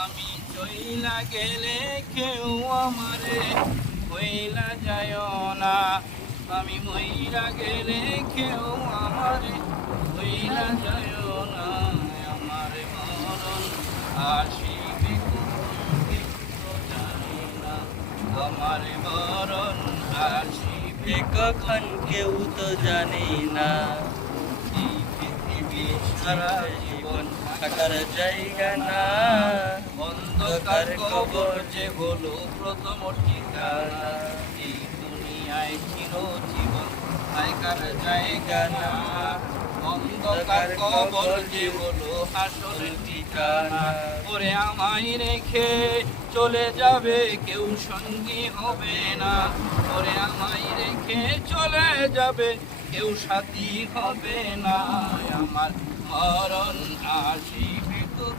আমি চইলা গেলে কেউ আমারে কইলা যায় না, আমি মইরা গেলে কেউ আমারে কইলা যায় না। আমার মরণ আসিবে কখন কেউ তো জানি না, আমার মরণ আসিবে কখন কেউ তো জানি না। এই পৃথিবী সারা জীবন থাকার জায়গা না, অন্ধকার কবর যে হলো প্রথম ঠিকানা। এই দুনিয়ায় চিরজীবন থাকার জায়গা না, অন্ধকার কবর যে হলো আসলের ঠিকানা। ওরে আমায় রেখে চলে যাবে কেউ সঙ্গী হবে না, ওরে আমায় রেখে চলে যাবে কেউ সাথী হবে না। আমার মরণ আসিবে কখন